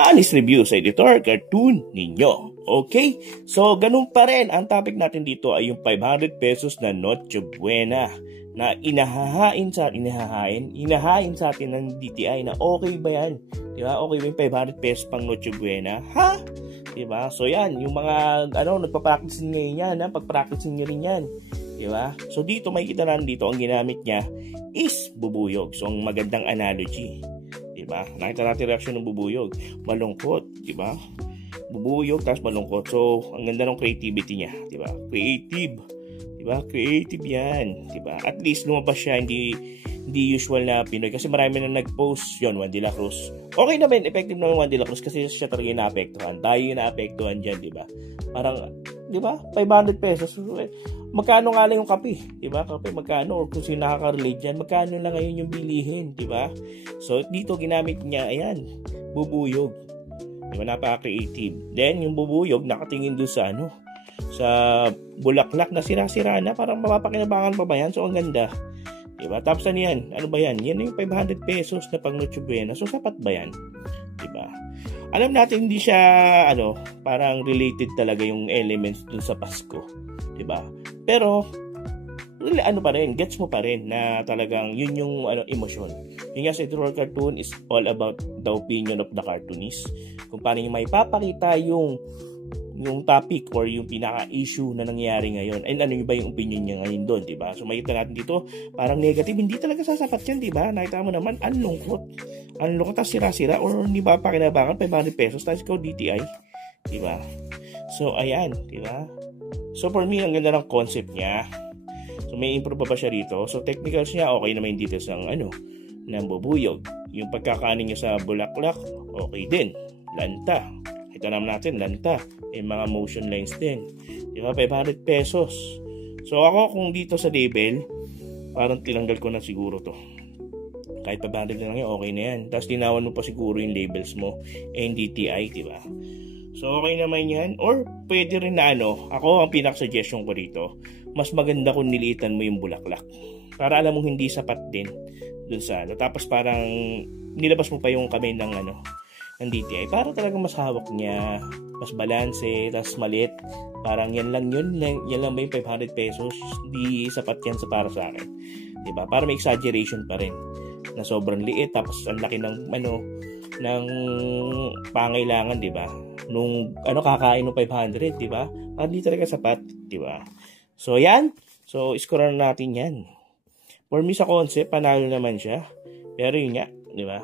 honest review sa editor cartoon ninyo. Okay? So, ganun pa rin. Ang topic natin dito ay yung 500 pesos na Noche Buena na inahahain sa atin ng DTI na okay ba yan? Diba? Okay ba yung 500 pesos pang Noche Buena? Ha? Diba? So, yan. Yung mga nagpa-practice ngayon yan. Pag-practice nyo rin yan. Diba? So, dito may kita natin dito ang ginamit niya is bubuyog. So, ang magandang analogy. Diba? Nakita natin reaction ng bubuyog. Malungkot. Diba? Bubuyog, tapos malungkot. So, ang ganda ng creativity niya. Diba? Creative. Diba? Creative yan. Diba? At least lumabas siya, hindi usual na Pinoy. Kasi marami na nag-post yun, Juan de la Cruz. Okay naman, effective naman Juan de la Cruz kasi siya talaga yung naapektuhan. Tayo yung naapektuhan dyan, diba? Parang, diba? 500 pesos. Magkano nga lang yung kape? Diba? Kape, magkano? Or kung sino nakaka-relate dyan, magkano lang ngayon yung bilihin? Diba? So, dito ginamit niya, ayan, bubuyog. Diba? Napaka-creative. Then, yung bubuyog, nakatingin doon sa sa bulaklak na sira-sira na, parang mapapakinabangan pa ba yan? So, ang ganda. Diba? Tapos ano yan? Ano ba yan? Yan yung 500 pesos na pang Noche Buena. So, sapat ba yan? Diba? Alam natin hindi siya, parang related talaga yung elements dun sa Pasko. Diba? Pero, pa rin, gets mo pa rin na talagang yun yung emosyon. Yung nga sa editorial cartoon is all about the opinion of the cartoonist. Kung paano yung may papakita yung topic or yung pinaka-issue na nangyayari ngayon. And ano yung ba yung opinion niya ngayon doon, diba? So makita natin dito, parang negative, hindi talaga sasapat yan, diba? Nakita mo naman, ang lungkot, tapos sira-sira, or hindi ba pakinabangan, 500 pesos, tapos ikaw DTI, diba? So, ayan, diba? So, for me, ang ganda ng concept niya. So, may improve pa siya rito. So, technicals niya, okay naman yung details ng bubuyog. Yung pagkakanin niya sa bulaklak, okay din. Lanta. Ito naman natin, lanta. May mga motion lines din. Diba? 500 pesos. So, ako kung dito sa label, parang tinanggal ko na siguro to. Kahit 500 na lang yun, okay na yan. Tapos, tinawan mo pa siguro yung labels mo. NDTI, diba? So, okay naman yan. Or, pwede rin na ako ang pinaka-suggestion ko rito, mas maganda kung niliitan mo yung bulaklak. Para alam mo hindi sapat din dun sa Tapos, parang nilabas mo pa yung kamay ng DTI. Para talaga mas hawak niya, mas balanse, tas maliit. Parang yan lang ba yung 500 pesos? Di sapat yan para sa akin. Diba? Para may exaggeration pa rin. Na sobrang liit, tapos ang laki ng ng pangailangan, diba? Nung kakain ng 500, diba? Parang di talaga sapat, diba? So, yan. So, score na natin yan. For me sa concept, panalo naman siya. Pero yun nga, diba?